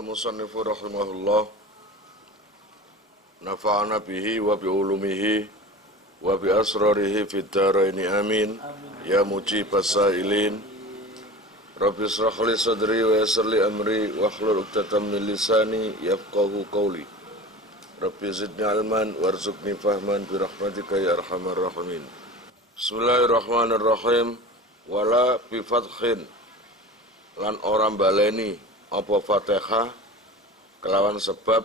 Qala al-musannifu rahimahullah, nafa'ana bihi wa bi ulumihi wa bi asrarihi fid dharaini amin. Ya mujibas sa'ilin, Rabbi israh li sadri wa yassir li amri wa hlul 'uqdatam min lisani yafqahu qawli. Rabbi zidni ilman warzuqni fahman bi rahmatika ya arhamar rahimin. Bismillahirrahmanirrahim. Wala bi fathin, lan orang baleni apa Fatihah kelawan sebab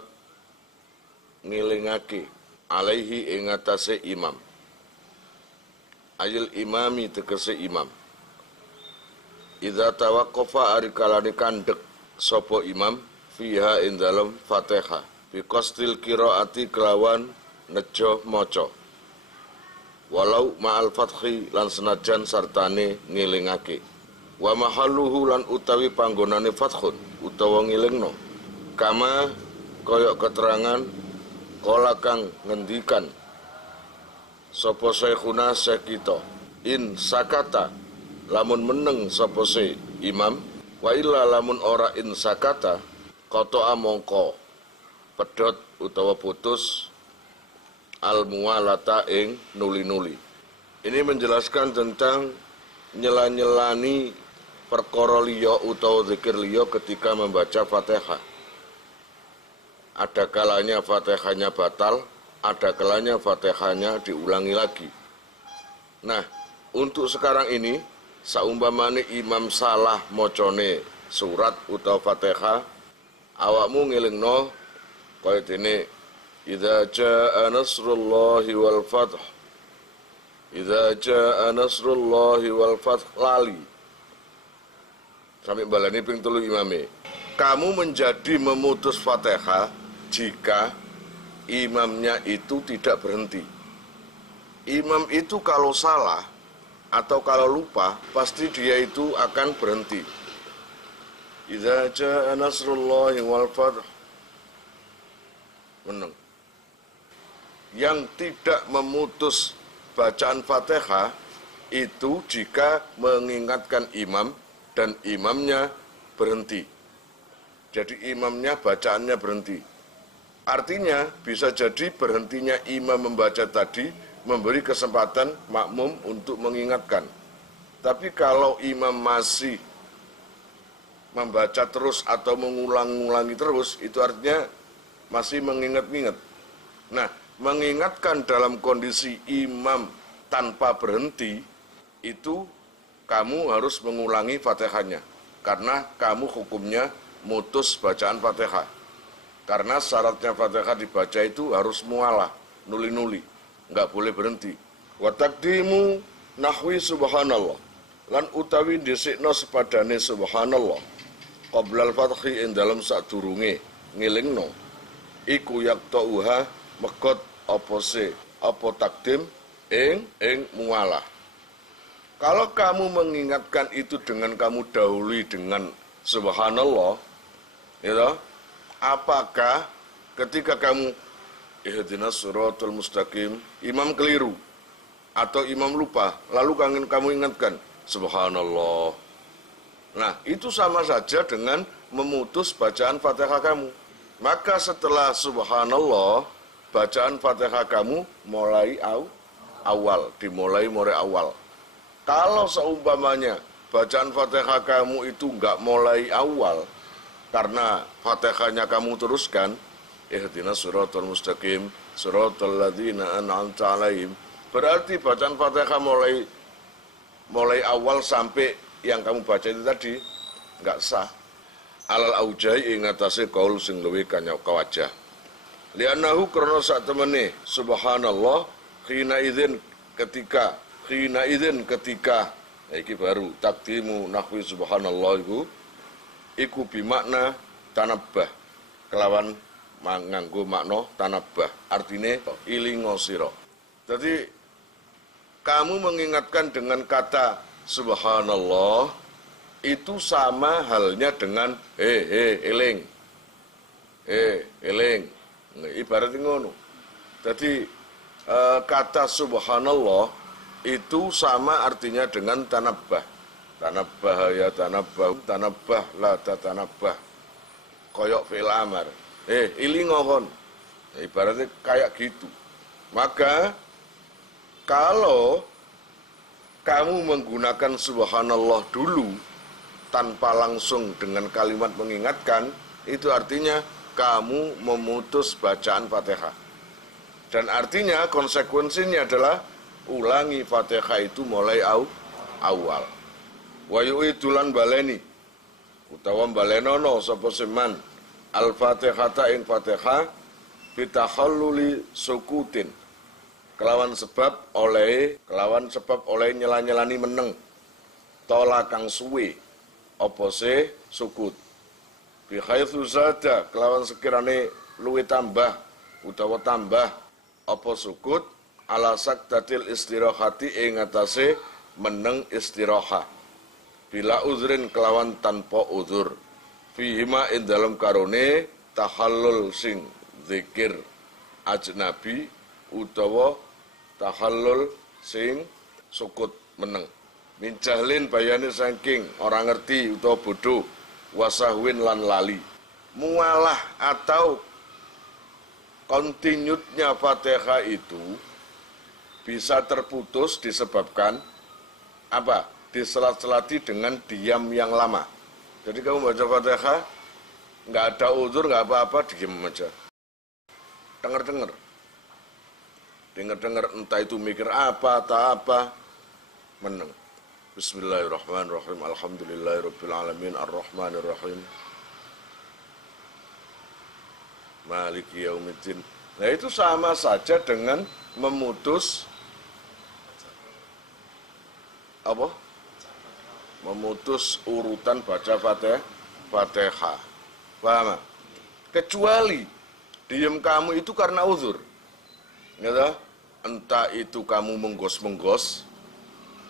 ngilingake alaihi ing atase imam. Ayil imami tegese imam. Idza tawaqqafa ari kalane kandhek sapa imam fiha ing dalem Fatihah bi qasdil qiraati kelawan nejo maca. Walau ma'al fathi lan senajan sartane ngilingake. Wa mahalluhu lan utawi panggonane fathun utawa ngilingno. Kama koyok keterangan kala kang ngendikan sapa syekhuna syekh kita, in sakata lamun meneng sapa se imam, wa illa lamun ora in sakata qata'a mongko pedhot utawa putus al muwalata ing nuli-nuli. Ini menjelaskan tentang nyela-nyelani perkara liya utawa zikir liya ketika membaca Fatihah. Ada kalanya Fatihahnya batal, ada kalanya Fatihahnya diulangi lagi. Nah, untuk sekarang ini saumpamane imam salah mocone surat utawa Fatihah, awakmu ngelingno kaya dene idza jaa nasrullahi wal fath. Idza jaa nasrullahi wal fath lali. Sampai balani ping 3 imame. Kamu menjadi memutus Fatihah jika imamnya itu tidak berhenti. Imam itu kalau salah atau kalau lupa, pasti dia itu akan berhenti. Idza jaa nasrullahi wal fath. Meneng. Yang tidak memutus bacaan Fatihah itu jika mengingatkan imam dan imamnya berhenti. Jadi imamnya bacaannya berhenti. Artinya bisa jadi berhentinya imam membaca tadi memberi kesempatan makmum untuk mengingatkan. Tapi kalau imam masih membaca terus atau mengulang-ulangi terus, itu artinya masih mengingat-ingat. Nah, mengingatkan dalam kondisi imam tanpa berhenti, itu kamu harus mengulangi Fatihahnya. Karena kamu hukumnya mutus bacaan Fatihah. Karena syaratnya Fatihah dibaca itu harus mualah, nuli-nuli, nggak boleh berhenti. Wa taqdimu nahwi subhanallah, lan utawi dhisikna sepadane subhanallah qoblal fathi ing dalem sadurunge ngelingno iku yaqtauha mekot apa se apa takdim ing mualah. Kalau kamu mengingatkan itu dengan kamu dahului dengan subhanallah, ya, apakah ketika kamu ihdinas siratal mustaqim, imam keliru atau imam lupa, lalu kamu ingatkan subhanallah. Nah, itu sama saja dengan memutus bacaan Fatihah kamu. Maka setelah subhanallah, bacaan Fatihah kamu mulai dimulai mulai awal. Kalau seumpamanya bacaan Fatihah kamu itu enggak mulai awal karena Fatihahnya kamu teruskan, ihdinas siratal mustaqim, siratal ladzina an'amta 'alaihim, berarti bacaan Fatihah mulai awal sampai yang kamu baca itu tadi enggak sah. Alal aujai ing atase kaul sing luwih kawajah. Li'annahu krana sak temene subhanallah khina idzin ketika iki baru takdimu nahwi subhanallah iku bimakna tanabbah kelawan nganggo makna tanabbah, artine ilingo sira. Jadi kamu mengingatkan dengan kata subhanallah itu sama halnya dengan eling. Eling. Ibaratnya ngono. Jadi kata subhanallah itu sama artinya dengan tanabbah. Tanabbah ya tanabbah, tanabbah la tatanabbah. koyok fi'il amar. Ilingo kon. Ibaratnya kayak gitu. Maka kalau kamu menggunakan subhanallah dulu tanpa langsung dengan kalimat mengingatkan, itu artinya kamu memutus bacaan Fatihah. Dan artinya konsekuensinya adalah ulangi Fatihah itu mulai awal. Wa yu'idulan baleni utawa balenono sapa seman al-Fatihata ing Fatihah bitakhalluli sukutin kelawan sebab oleh nyela-nyelani meneng tola kang suwe apa se sukut bi haitsu zada kelawan sekirane luwih tambah utawa tambah apa sukut ala saktatil istirahati ing atase meneng istirahat bila uzrin kelawan tanpa uzur fihima ing dalam karone tahallul sing zikir ajnabi utawa tahallul sing sukut meneng min jahlin bayane saking orang ngerti utawa bodoh wasahwin lan lali mualah atau continued-nya Fatihah itu bisa terputus disebabkan apa? Diselat-selati dengan diam yang lama. Jadi kamu baca Fatihah nggak ada uzur, nggak apa-apa, diam aja. Dengar entah itu mikir apa, tak apa, meneng. Bismillahirrahmanirrahim. Alhamdulillahirabbil alamin arrahmanirrahim. Maliki yaumiddin. Nah itu sama saja dengan memutus apa? Memutus urutan baca Fatihah. Paham? Kecuali diam kamu itu karena uzur. Gitu? Entah itu kamu menggos-menggos,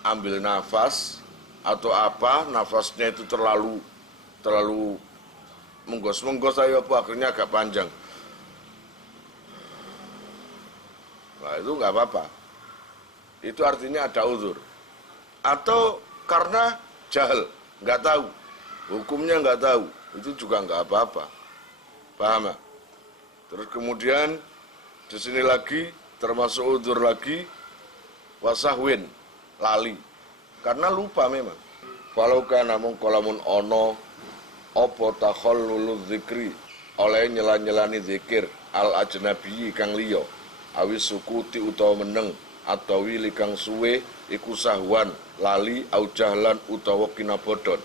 ambil nafas atau apa, nafasnya itu terlalu menggos-menggos ayo apa akhirnya agak panjang. Nah itu nggak apa-apa. Itu artinya ada uzur. Atau karena jahil, nggak tahu, hukumnya nggak tahu, itu juga nggak apa-apa. Paham? Terus kemudian di sini lagi termasuk uzur lagi wasahwin, lali. Karena lupa memang. Walau kana mung kalamun ono apa takhallulu dzikri oleh nyela-nyelani zikir al ajnabi kang liya awis sukuti utawa meneng atau wili kang suwe iku sahwan lali au jahlan utawa kinabodon.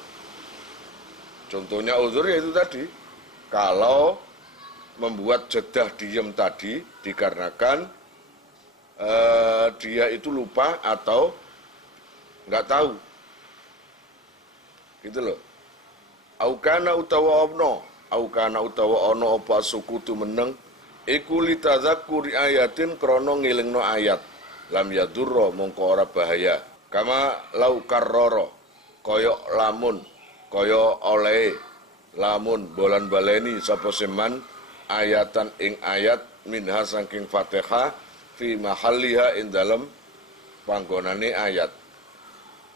Contohnya uzur yaitu tadi kalau membuat jedah diam tadi dikarenakan dia itu lupa atau nggak tahu, gitu loh. Aukana utawa ono apa sukutu meneng iku litadzakuri ayatin krono ngilingno ayat lam yadurra mongko ora bahaya kama lau karroro koyok lamun koyok oleh lamun bolan baleni sapa seman ayatan ing ayat minha saking Fatihah fi mahalliha ing dalem panggonane ayat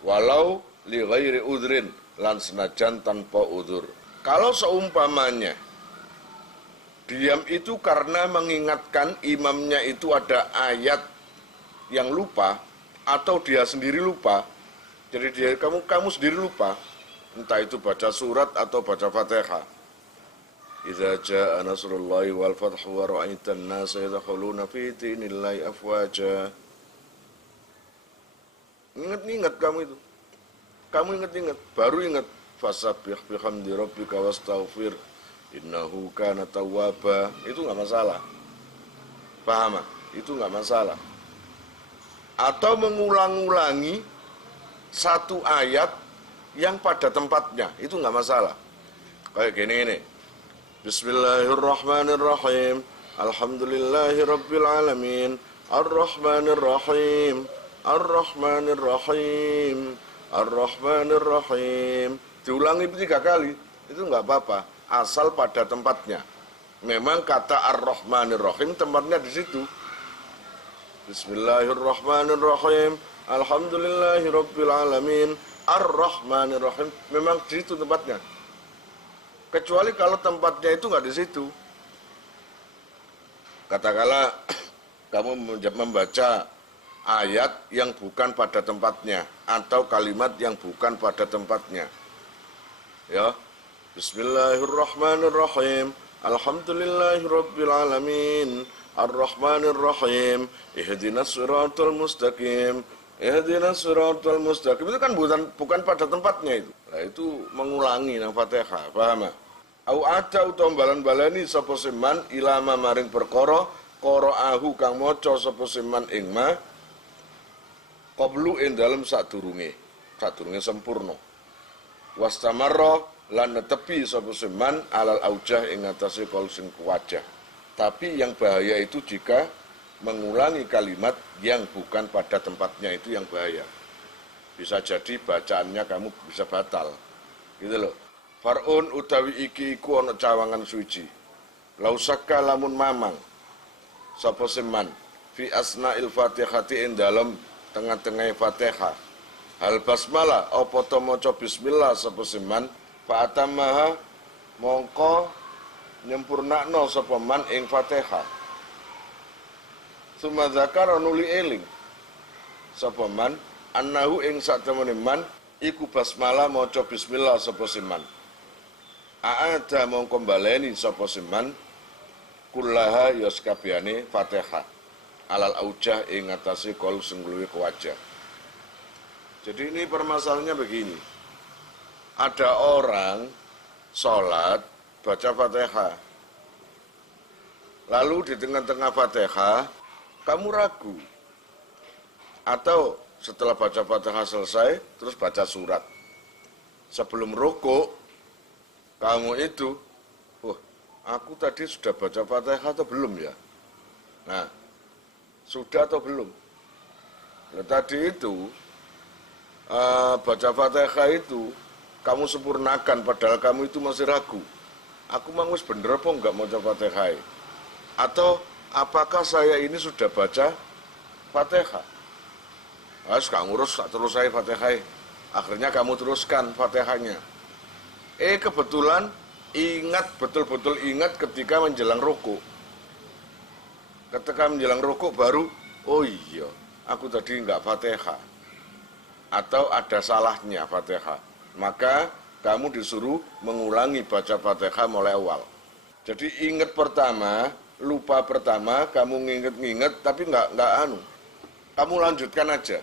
walau li ghairi udhrin lan senajan tanpa udzur. Kalau seumpamanya diam itu karena mengingatkan imamnya itu ada ayat yang lupa atau dia sendiri lupa, jadi kamu sendiri lupa, entah itu baca surat atau baca Fatihah. Idza jaa nasrullahi wal fathu wa ra'aitan nasa yadkhuluna fi dinillahi afwaja. Ingat kamu itu. Kamu ingat, baru ingat fasabbih bihamdi rabbika wastaghfir innahu kana tawwaba. Itu enggak masalah. Paham? Itu enggak masalah. Atau mengulang-ulangi satu ayat yang pada tempatnya, itu enggak masalah. Kayak gini. Bismillahirrahmanirrahim. Alhamdulillahirabbil alamin. Arrahmanirrahim. Arrahmanirrahim. Ar-Rahmanir-Rahim. Diulangi 3 kali, itu enggak apa-apa, asal pada tempatnya. Memang kata Ar-Rahmanir-Rahim tempatnya di situ. Bismillahirrahmanirrahim. Alhamdulillahirabbil alamin. Ar-Rahmanir-Rahim memang di situ tempatnya. Kecuali kalau tempatnya itu nggak di situ. Katakanlah kamu membaca ayat yang bukan pada tempatnya atau kalimat yang bukan pada tempatnya. Ya. Bismillahirrahmanirrahim. Alhamdulillahirabbil alamin. Ar-Rahmanir-Rahim. Ihdinas siratal mustaqim. Ihdinas siratal mustaqim. Itu kan bukan pada tempatnya itu. Nah, itu mengulangi nang Fatihah, paham? Au ada utawa balan-balani sapa seman ilama maring perkara qara'ahu kang maca sapa seman ing ma qablu ing dalem sadurunge sempurna. Wastamarra lan netepi sapa seman alal aujah ing atase kol sing wajah. Tapi yang bahaya itu jika mengulangi kalimat yang bukan pada tempatnya, itu yang bahaya. Bisa jadi bacaannya kamu bisa batal. Gitu loh. Far'un utawi iki iku ana cawangan suci. Lausaka lamun mamang sapa seman fi asna'il Fatihati ing dalem tengah-tengah Fatihah. Hal basmalah apa to maca bismillah sapa seman fa atamaha mongko nyempurnakno sapa man ing Fatihah. Suma zakara nuli eling sapa man annahu ing satemene man iku basmalah maca bismillah sapa seman. Aada mongko baleni sapa seman kullaha ya sakabehane Fatihah alal aujah ing atase kol sing luwih wajah. Jadi ini permasalahannya begini. Ada orang sholat baca Fatihah. Lalu di tengah-tengah Fatihah kamu ragu. Atau setelah baca Fatihah selesai terus baca surat. Sebelum rukuk kamu itu, aku tadi sudah baca Fatihah atau belum ya? Nah, sudah atau belum? Nah, tadi itu baca Fatihah itu kamu sempurnakan padahal kamu itu masih ragu. Aku mau bener apa enggak mau baca Fatihah? Atau apakah saya ini sudah baca Fatihah? Sekarang ngurus terus saya Fatihah. Akhirnya kamu teruskan Fatihahnya. Kebetulan betul-betul ingat ketika menjelang rukuk. Ketika menjelang rukuk baru, oh iya, aku tadi enggak Fatihah. Atau ada salahnya Fatihah. Maka kamu disuruh mengulangi baca Fatihah mulai awal. Jadi ingat pertama, lupa pertama, kamu nginget tapi enggak kamu lanjutkan aja.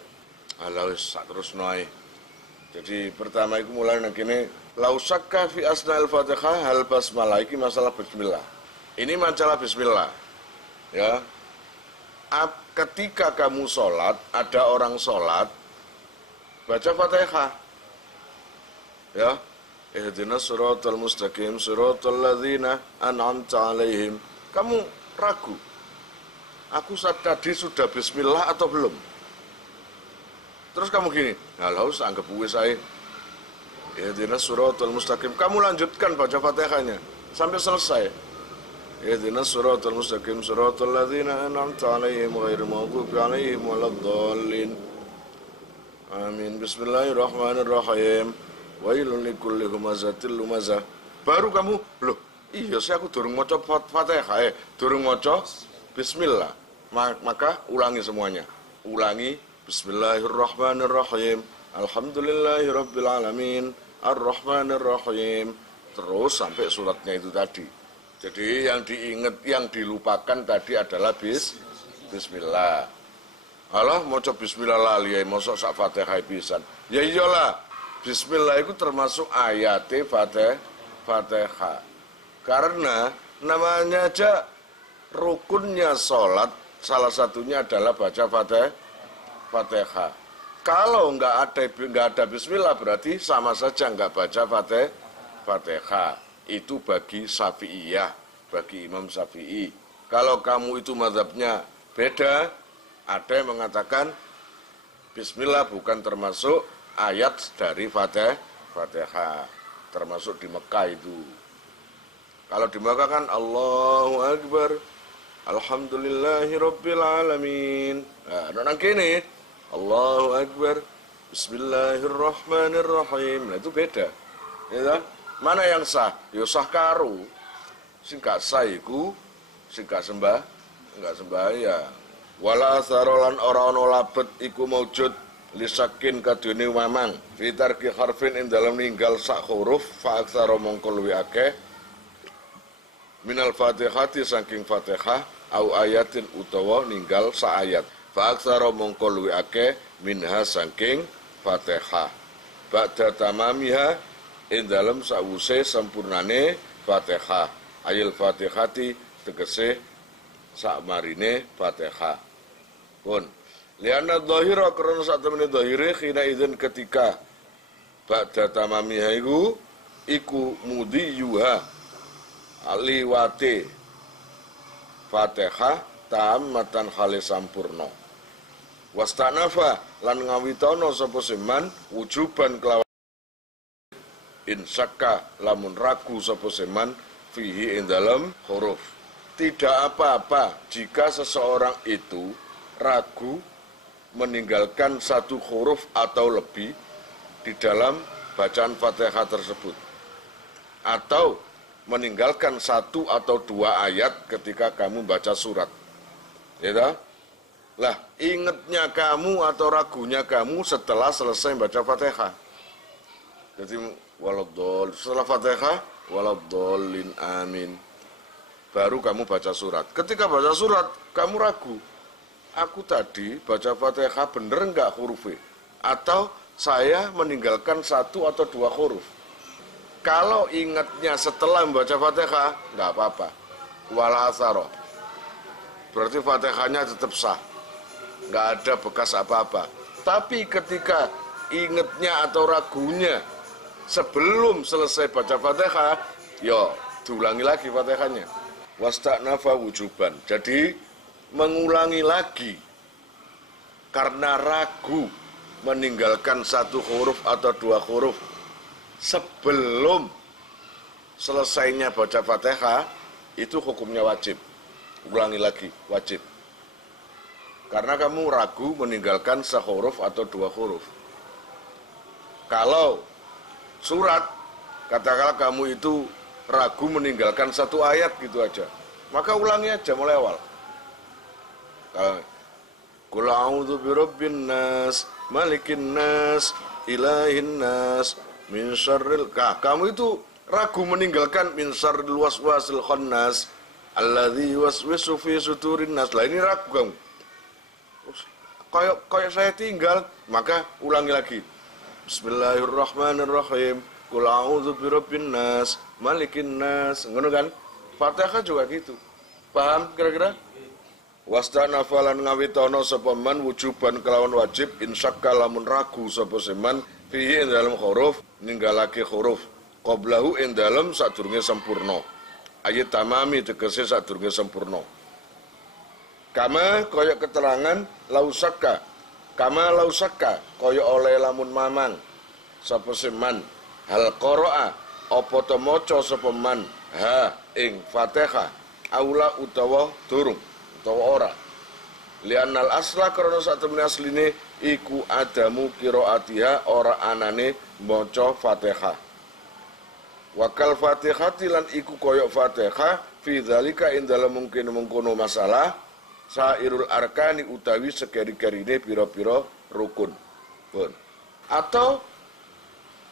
Alah wis terus noe. Jadi pertama itu mulai nang kene lausakka fi asna'il Fatihah hal basmalah, iki masalah bismillah. Ini masalah bismillah. Ya. Ketika kamu sholat, ada orang sholat baca Fatihah. Ya. Ihdinas siratal mustaqim siratal ladzina an'amta 'alaihim. Kamu ragu. Aku tadi sudah bismillah atau belum? Terus kamu gini, halau anggap wis ae. Ihdinas siratal mustaqim. Kamu lanjutkan baca Fatihahnya sampai selesai. Ihdinas siratal mustaqim siratal ladzina an'amta 'alaihim ghairil maghdubi 'alaihim waladdallin. Amin. Bismillahirrahmanirrahim. Wailul likulli humazatil lumazah. Baru kamu, loh, iya sih aku durung maca Fatihah, durung maca bismillah. Maka ulangi semuanya. Ulangi Bismillahirrahmanirrahim. Alhamdulillahirabbil alamin. Ar-Rahmanir-Rahim. Terus sampai suratnya itu tadi. Jadi yang diingat, yang dilupakan tadi adalah bismillah. Alah maca bismillah lali ae mosok sak Fatihah pisan. Ya iyalah. Bismillah itu termasuk ayat Fatihah. Karena namanya aja rukunnya sholat, salah satunya adalah baca Fatihah. Kalau nggak ada bismillah berarti sama saja nggak baca Fatihah. Itu bagi Syafi'iyah, bagi Imam Syafi'i. Kalau kamu itu mazhabnya beda, ada yang mengatakan bismillah bukan termasuk ayat dari Fatihah. Termasuk di Mekah itu. Kalau di Mekah kan Allahu Akbar, Alhamdulillahirabbil alamin. Nah, nang kene Allahu Akbar, Bismillahirrahmanirrahim. Nah, itu beda. Ya, Mana yang sah? Ya sah karo. Sing gak sah iku sing gak sembahyang. Wala asarolan ora ana labet iku maujud lisakin kadune mamang fitar ki harfin ing dalam ninggal sak huruf fa aksara mongko luwih akeh minal fatihati saking fatihah au ayatin utawa ninggal sak ayat fa aksara mongko luwih akeh minha saking fatihah ba'da tamamiha ing dalam sawuse sempurnane fatihah ayil fatihati tegese sak marine fatihah pun liana dhahira karena saat temene dhahire khina idzin ketika ba'da tamamiha iku mudiyuha aliwate fatihah tammatan khali sampurna wastanafa lan ngawitono sapa seman wujuban kelawan insaka lamun ragu sapa seman fihi ing dalam huruf. Tidak apa-apa jika seseorang itu ragu meninggalkan satu huruf atau lebih di dalam bacaan Fatihah tersebut, atau meninggalkan satu atau dua ayat ketika kamu baca surat, ya toh? Lah, ingatnya kamu atau ragunya kamu setelah selesai baca Fatihah. Jadi waladhdallin, setelah Fatihah waladhdallin amin, baru kamu baca surat. Ketika baca surat kamu ragu, aku tadi baca Fatihah bener enggak hurufnya? Atau saya meninggalkan satu atau dua huruf? Kalau ingatnya setelah membaca Fatihah, enggak apa-apa. Wala atharo. Berarti Fatihahnya tetap sah. Enggak ada bekas apa-apa. Tapi ketika ingatnya atau ragunya sebelum selesai baca Fatihah, yo diulangi lagi Fatihahnya. Wasta'nafa wujuban. Jadi mengulangi lagi karena ragu meninggalkan satu huruf atau dua huruf sebelum selesainya baca Fatihah, itu hukumnya wajib. Ulangi lagi, wajib. Karena kamu ragu meninggalkan sehuruf atau dua huruf. Kalau surat, katakanlah kamu itu ragu meninggalkan satu ayat gitu aja, maka ulangi aja mulai awal. Qul a'udzu birabbin nas, malikin nas, ilahin nas, min syarril kamu itu ragu meninggalkan min syarril waswasil khannas alladzi yuwaswisu fi sudurin nas. Lah ini ragu kamu. Kayak saya tinggal, maka ulangi lagi. Bismillahirrahmanirrahim. Qul a'udzu birabbin nas, malikin nas. Ngono kan? Fatihah juga gitu. Paham kira-kira? Wastanafa lan ngawitono sapa man wujuban kelawan wajib insakka lamun ragu sapa seman fihi ing dalam huruf ninggalake huruf qablahu ing dalam sadurunge sempurna ayat tamami tegese sadurunge sempurna kama kaya keterangan lausakka kama lausakka kaya oleh lamun mamang sapa seman hal qira'a apa to maca sapa man ha ing Fatihah aula utawa durung utawa ora lianal asla karena saat temen asline iku adamu qiraatiha ora anane maca Fatihah wakal Fatihati lan iku koyok Fatihah fi dzalika ing dalem mungkin mengkono masalah sairul arkani utawi sekeri-kerine pira-pira rukun pun. Atau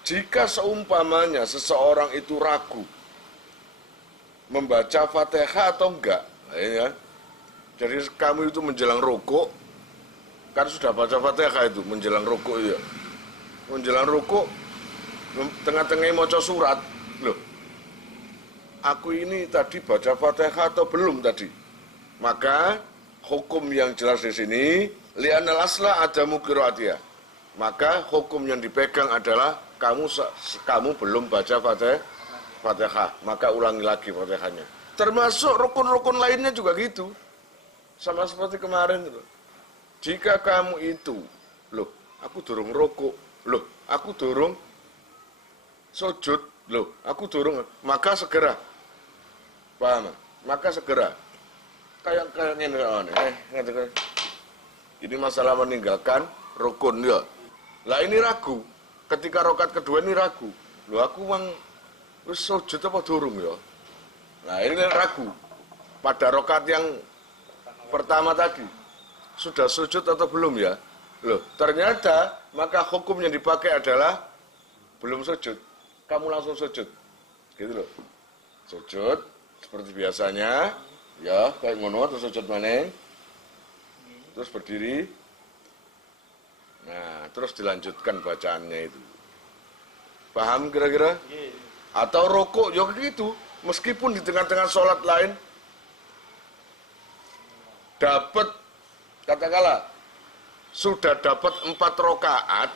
jika seumpamanya seseorang itu ragu membaca Fatihah atau enggak, ya. Jadi kamu itu menjelang rukuk, kan sudah baca Fatihah itu menjelang rukuk itu. Menjelang rukuk, tengah-tengah maca surat, loh. Aku ini tadi baca Fatihah atau belum tadi? Maka hukum yang jelas di sini, li'anal asla adamu qiraatiyah. Maka hukum yang dipegang adalah kamu belum baca Fatihah, maka ulangi lagi Fatihahnya. Termasuk rukun-rukun lainnya juga gitu. Sama seperti kemarin itu. Jika kamu itu, loh, aku durung rukuk, loh, aku durung sujud, loh, aku durung, maka segera. Paham? Maka segera. Kayak ini masalah meninggalkan rukun ya. Lah ini ragu. Ketika rokat kedua ini ragu. Loh, aku wis sujud apa durung ya? Nah, ini ragu. Pada rakaat yang pertama tadi sudah sujud atau belum ya? Loh, ternyata maka hukum yang dipakai adalah belum sujud. Kamu langsung sujud. Gitu loh. Sujud seperti biasanya, ya, kayak ngono terus sujud maneh. Terus berdiri. Nah, terus dilanjutkan bacaannya itu. Paham kira-kira? Atau rokok ya gitu. Meskipun di tengah-tengah sholat lain dapat, katakanlah sudah dapat 4 rakaat,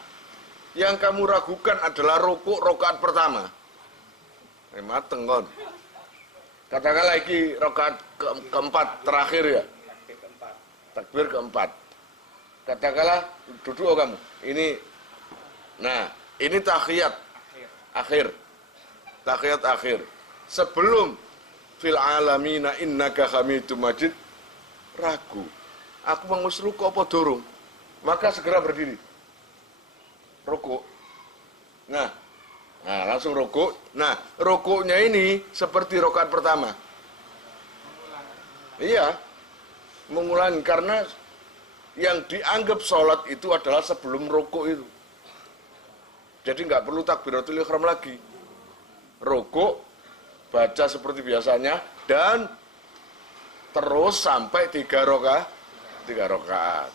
yang kamu ragukan adalah rukuk rakaat pertama. Mateng kon. Katakanlah iki rakaat keempat terakhir ya. Takbir keempat. Katakanlah duduk kamu. Ini, nah ini tahiyat akhir. Tahiyat akhir. Sebelum fil alamina innaka hamidum majid, ragu. Aku mau rukuk apa durung? Maka segera berdiri. Rukuk. Nah, langsung rukuk. Nah, rukuknya ini seperti rakaat pertama. Iya, mengulangi karena yang dianggap sholat itu adalah sebelum rukuk itu. Jadi nggak perlu takbiratul ihram lagi. Rukuk, baca seperti biasanya, dan terus sampai 3 rakaat.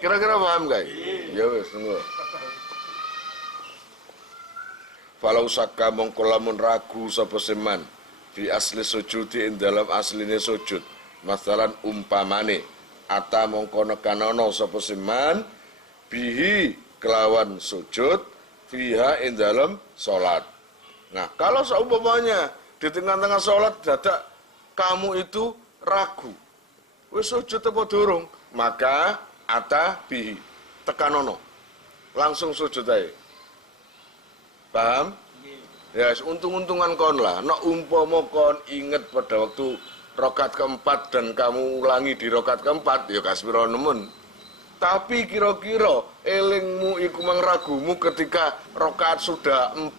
Kira-kira paham guys? Ya wis, tunggu. Falau sakka mongko lamun ragu sapa seman fi asli sujudi ing dalam asline sujud. Masalan umpamane ata mongko nekanono sapa seman bihi kelawan sujud fiha ing dalam salat. Nah, kalau seumpamanya di tengah-tengah salat dadak kamu itu ragu. Wis sujud apa durung? Maka ata bihi tekanono. Langsung sujud aja. Paham? Ya, untung-untungan kon lah. Nek umpama kon inget pada waktu rakaat keempat dan kamu ulangi di rakaat keempat, ya kasbiro nemen. Tapi kira-kira elingmu iku mang ragumu ketika rakaat sudah 4,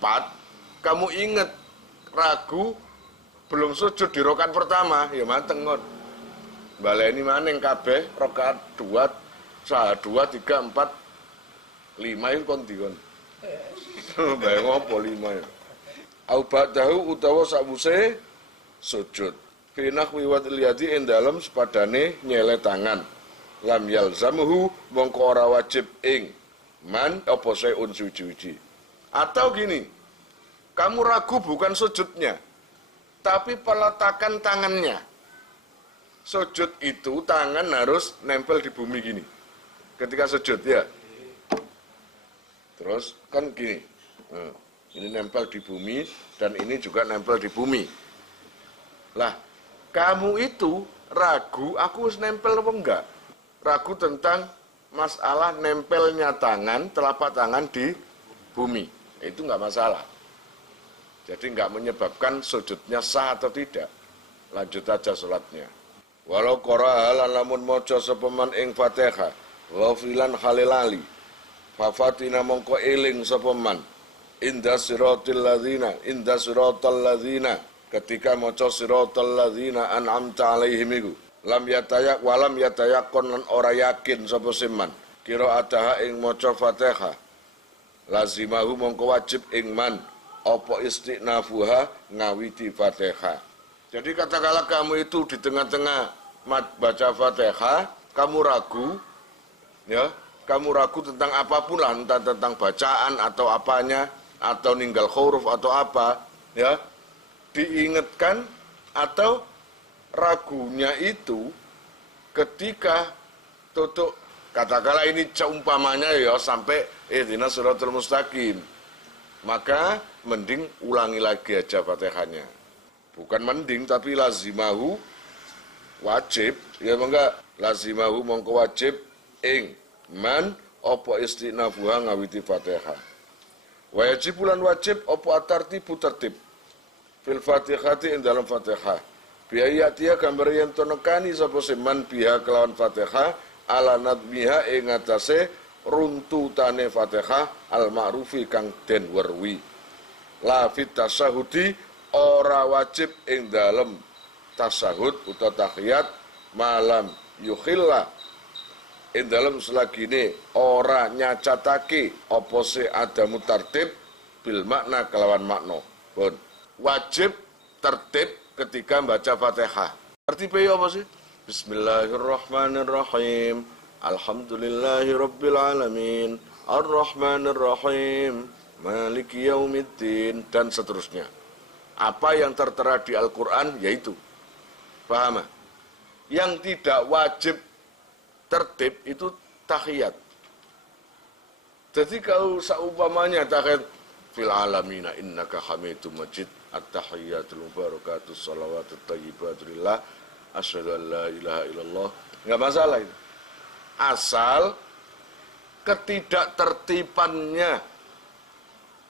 kamu inget ragu belum sujud di rakaat pertama, ya mateng kon. Baleni maning kabeh rakaat 2, 3, 4, 5 itu kon dikon. Bayang apa 5 ya? Au ba'dahu utawa sakwuse sujud. Fi nahwi wad'il yadi ing dalem sepadane nyele tangan. Lam yalzamuhu mongko ora wajib ing man apa saeun suci-suci. Atau gini, kamu ragu bukan sujudnya, tapi peletakan tangannya. Sujud itu tangan harus nempel di bumi gini. Ketika sujud ya. Terus kan gini. Ini nempel di bumi dan ini juga nempel di bumi. Lah, kamu itu ragu aku harus nempel apa enggak? Ragu tentang masalah nempelnya tangan, telapak tangan di bumi. Itu enggak masalah. Jadi enggak menyebabkan sujudnya sah atau tidak. Lanjut aja sholatnya. Walau qara'a lan lamun maca sapa man ing Fatihah, ghafilan khalilali. Fafatina mongko eling sapa man. Inda siratal ladzina ketika maca siratal ladzina an'amta alaihim iku lam yatayak walam yatayakon lan ora yakin sapa seman kira adaha ing maca Fatihah lazimahu mongko wajib ing man apa istighnafuha ngawiti Fatihah. Jadi katakanlah kamu itu di tengah-tengah baca Fatihah kamu ragu ya, kamu ragu tentang apapun lah, entah tentang bacaan atau apanya atau ninggal huruf atau apa ya, diingatkan atau ragunya itu ketika tutup katakanlah ini seumpamanya ya sampai ihdinas siratal mustaqim, maka mending ulangi lagi aja Fatihahnya. Bukan mending tapi lazimahu wajib ya, enggak lazimahu mongko wajib ing man apa istighnafuha ngawiti Fatihah. Wajib bulan wajib opo atartibu tertib fil Fatihati ing dalam Fatihah. Biaya dia gambar yang tonekani sapa seman biha kelawan Fatihah ala nadmiha ing atase runtutane Fatihah al ma'rufi kang den werwi. La fit tasahudi ora wajib ing dalem tasahud utawa tahiyat malam yukhilla ing dalem selagine ora nyacatake apa se adamu tertib bil makna kelawan makna. Pun wajib tertib ketika baca Fatihah. Tertibnya apa sih? Bismillahirrahmanirrahim. Alhamdulillahirabbil alamin. Ar-Rahmanir-Rahim. Maliki yaumiddin dan seterusnya. Apa yang tertera di Al-Qur'an yaitu. Paham? Yang tidak wajib tertib itu tahiyat. Jadi kalau seumpamanya tahiyat fil alamina innaka hamidum majid at-tahiyyatul mubarakatus shalawatut thayyibatul lillah asyhadu an la ilaha illallah, enggak masalah itu. Asal ketidaktertibannya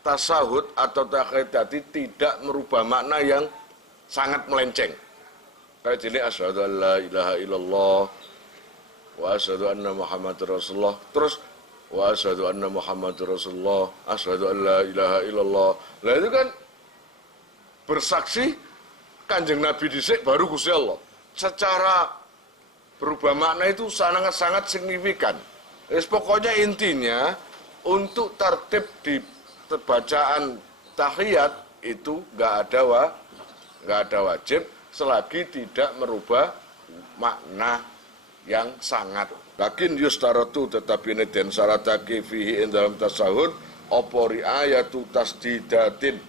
tasahud atau tahiyat tadi tidak merubah makna yang sangat melenceng. Kayak jadi asyhadu an la ilaha illallah wa asyhadu anna muhammadar rasulullah, terus wa asyhadu anna muhammadar rasulullah, asyhadu an la ilaha illallah. Lah itu kan bersaksi Kanjeng Nabi dhisik baru Gusti Allah. Secara berubah makna itu sangat-sangat signifikan. Pokoknya intinya untuk tertib di bacaan tahiyat itu nggak ada wajib selagi tidak merubah makna yang sangat. Lakin yustaratu tetapi ini den syaratake fihi ing dalam tasahud apa riayatu tasdidatin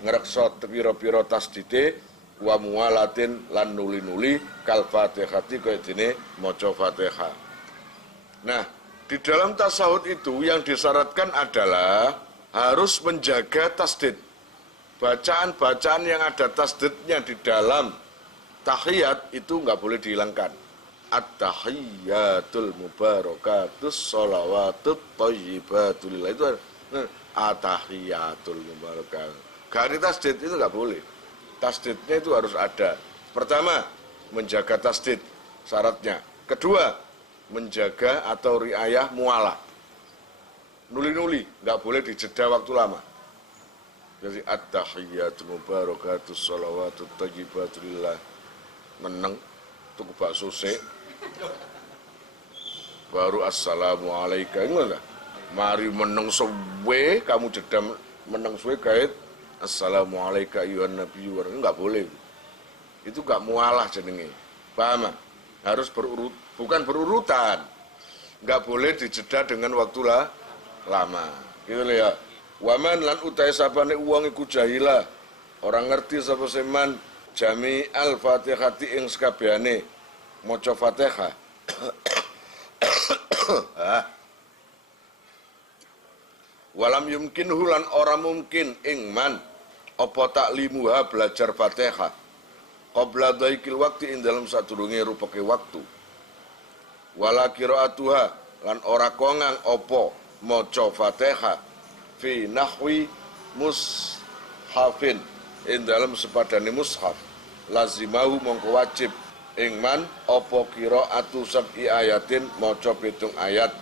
ngreksa pira-pira tasdide wa muwalatin lan nuli-nuli kal Fatihati kaya dene maca Fatihah. Nah, di dalam tasawuf itu yang disyaratkan adalah harus menjaga tasdid. Bacaan-bacaan yang ada tasdidnya di dalam tahiyat itu nggak boleh dihilangkan. At-tahiyyatul mubarakatus sholawatut thayyibatul lillah itu at-tahiyyatul mubarakatuh. Gak ada tasdid itu nggak boleh. Tasdidnya itu harus ada. Pertama, menjaga tasdid syaratnya. Kedua, menjaga atau riayah mualah. Nuli-nuli, nggak boleh dijeda waktu lama. Jadi at-tahiyyatul mubarakatus sholawatut thayyibatul lillah. Meneng, tuku bakso sik. Baru assalamualaikum. Mari meneng suwe, kamu jeda meneng suwe kait assalamualaikum ayuhan nabiyyu, enggak boleh. Itu enggak mualah jenenge. Paham? Harus bukan berurutan. Enggak boleh dijeda dengan waktu lama. Gitu ya. Waman lan utai sapane wong iku jahila. Orang ngerti sapa seman jami al-Fatihati ing sakabehane maca Fatihah. Walam yumkin hulan ora mungkin ing man apa taklimuha belajar Fatihah qabla dhaikil waktu ing dalam sadurunge rupake waktu. Wala qiraatuha lan ora kongang apa maca Fatihah fi nahwi mushafin ing dalam sepadane mushaf lazimahu mongko wajib ing man apa qiraatu sab'i ayatin maca 7 ayat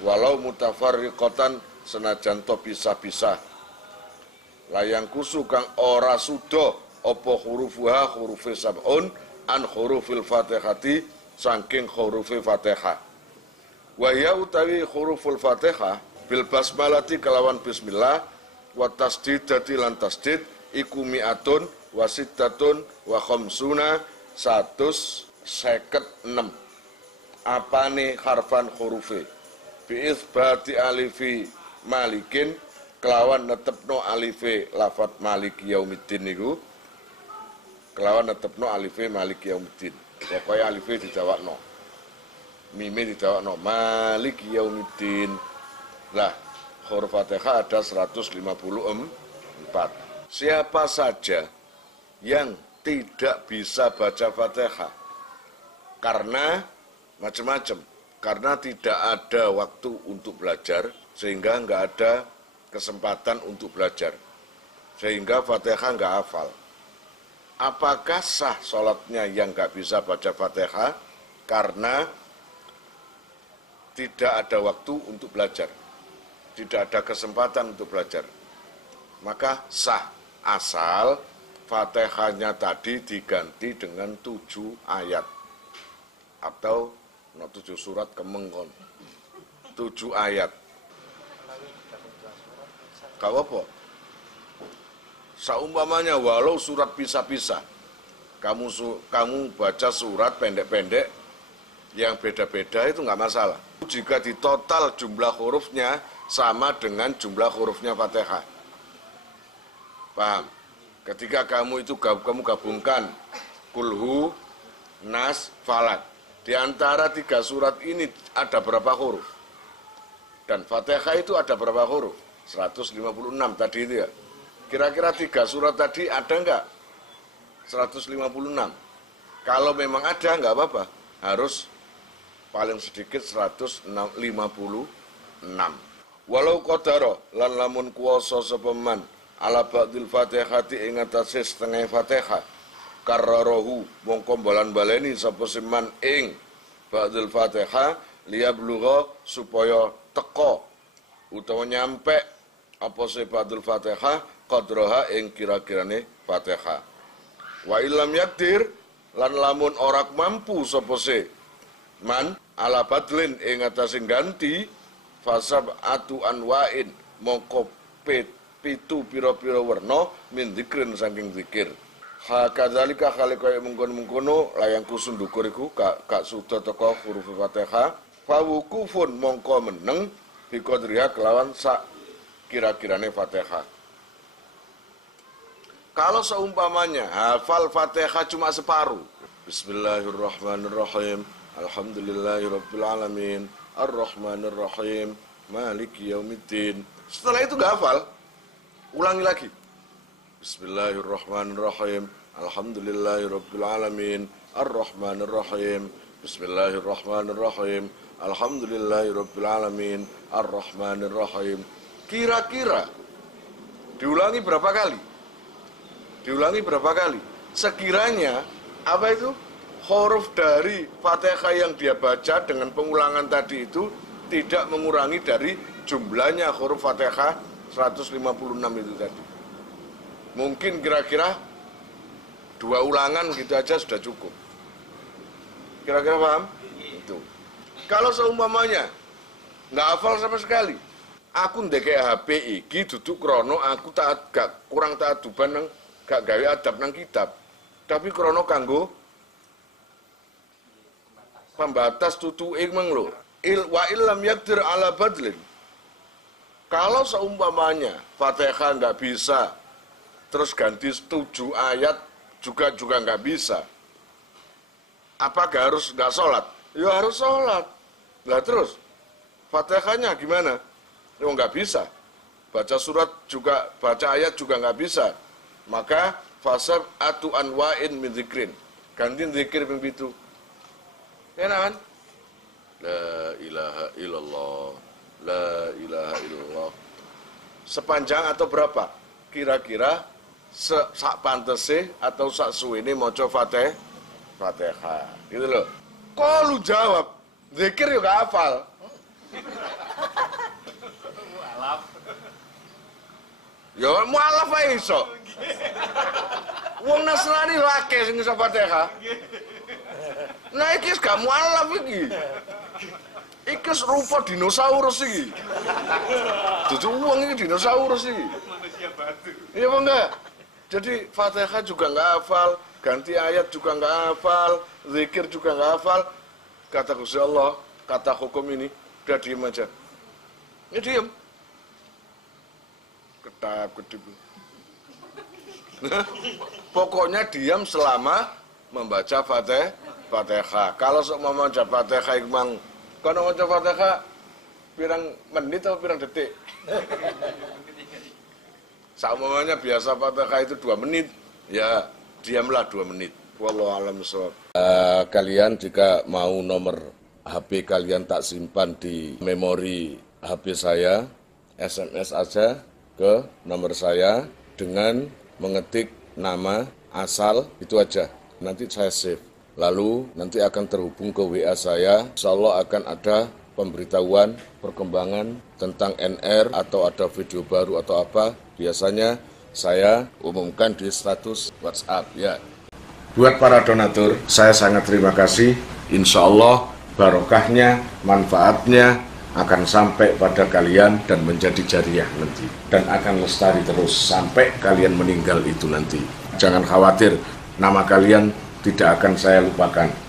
walau mutafarriqatan senajan to pisah-pisah layang kusu kang ora suda apa hurufuha hurufe sab'un an hurufil Fatihati saking hurufe Fatihah. Wa ya utawi huruful Fatihah bil basmalati kelawan bismillah wa tasdidati lan tasdid iku mi'atun wa sittatun wa khamsuna 156 apane harfan hurufe bi itsbati alifi malikin kelawan netepno alife lafat maliki yaumiddin niku kelawan netepno alife maliki yaumiddin pokoknya alife didawakno mime didawakno maliki yaumiddin lah huruf Fatihah ada 154. Siapa saja yang tidak bisa baca Fatihah karena macam-macam, karena tidak ada waktu untuk belajar sehingga nggak ada kesempatan untuk belajar sehingga Fatihah nggak hafal. Apakah sah sholatnya yang nggak bisa baca Fatihah karena tidak ada waktu untuk belajar, tidak ada kesempatan untuk belajar? maka sah. Asal Fatihahnya tadi diganti dengan 7 ayat. Atau 7 surat kemengkon. 7 ayat. Gak apa? Saumpamanya walau surat pisah-pisah. Kamu baca surat pendek-pendek yang beda-beda itu nggak masalah. Jika ditotal jumlah hurufnya sama dengan jumlah hurufnya Fatihah. Paham? Ketika kamu gabungkan kulhu, nas, falak. Di antara 3 surat ini ada berapa huruf? Dan Fatihah itu ada berapa huruf? 156 tadi itu ya. Kira-kira 3 surat tadi ada enggak? 156. Kalau memang ada enggak apa-apa. Harus paling sedikit 156. Walau qadara lan lamun kuwasa sapa man ala ba'dil Fatihati ing atase setengah Fatihah kararahu mongko balan-baleni sapa seman ing ba'dil Fatihah liyablugha supaya teka utawa nyampe apa se ba'dil Fatihah qadraha ing kira-kirane Fatihah. Wa illam yakdir lan lamun ora mampu sapa se man ala badlin ing atase ganti fasab atu anwain mongko pitu pira-pira werna min dzikrin saking zikir. Hakadzalika khali kaya mengkono-mengkono layang kusun ndukur iku gak suda teka huruf Fatihah fawukufun mongko meneng biqadriha kelawan sak kira-kirane Fatihah. Kalau seumpamanya hafal Fatihah cuma separuh. Bismillahirrahmanirrahim. Alhamdulillahirabbil alamin. Ar-Rahmanir-Rahim. Maliki yaumiddin. Setelah itu gak hafal. Ulangi lagi. Bismillahirrahmanirrahim. Alhamdulillahirabbil alamin. Ar-Rahmanir-Rahim. Bismillahirrahmanirrahim. Alhamdulillahirabbil alamin. Ar-Rahmanir-Rahim. Kira-kira diulangi berapa kali? Diulangi berapa kali? Sekiranya apa itu? Huruf dari Fatihah yang dia baca dengan pengulangan tadi itu tidak mengurangi dari jumlahnya huruf Fatihah 156 itu tadi. Mungkin kira-kira 2 ulangan gitu aja sudah cukup. Kira-kira paham? Itu. Kalau seumpamanya nggak hafal sama sekali, aku ndeke HP iki duduk krono aku gak kurang ta'adzuban nang gak gawe adab nang kitab. Tapi krono kanggo pembatas tutuke meng lho. Wa illam yakdir ala badlin. Kalau seumpamanya Fatihah nggak bisa, terus ganti 7 ayat juga nggak bisa. Apakah harus nggak sholat? Ya harus sholat. Lah terus Fatihahnya gimana? Ya nggak bisa. Baca surat juga, baca ayat juga nggak bisa. Maka fasab atu anwa'in min dzikrin. Ganti zikir ping 7. Enak kan? La ilaha illallah. La ilaha illallah. Sepanjang atau berapa? Kira-kira sak pantese atau sak suwene maca Fatihah. Gitu loh. Kok lu jawab, zikir yo gak hafal. Mualaf. Yo mualaf ae iso. Wong Nasrani lho akeh sing iso Fatihah. Nah iki gak mualaf iki. Iki rupa dinosaurus iki. Dudu wong iki dinosaurus iki. Manusia batu. Iya apa enggak? Jadi Fatihah juga enggak hafal, ganti ayat juga enggak hafal, zikir juga enggak hafal. Kata Gusti Allah, kata hukum ini, udah diem aja. Ya diem. Ketap-ketip. Pokoknya diam selama membaca Fatihah. Kalau sok membaca Fatihah memang kalau membaca Fatihah pirang menit atau pirang detik? Saumanya biasa Fatihah itu 2 menit. Ya, diamlah 2 menit. Wallahu a'lam bishawab. Kalian jika mau nomor HP kalian tak simpan di memori HP saya, SMS aja ke nomor saya dengan mengetik nama, asal, itu aja. Nanti saya save. Lalu nanti akan terhubung ke WA saya. Insya Allah akan ada pemberitahuan, perkembangan tentang NR atau ada video baru atau apa, biasanya saya umumkan di status WhatsApp ya. Buat para donatur, saya sangat terima kasih. Insya Allah barokahnya, manfaatnya akan sampai pada kalian dan menjadi jariah nanti. Dan akan lestari terus sampai kalian meninggal itu nanti. Jangan khawatir, nama kalian tidak akan saya lupakan.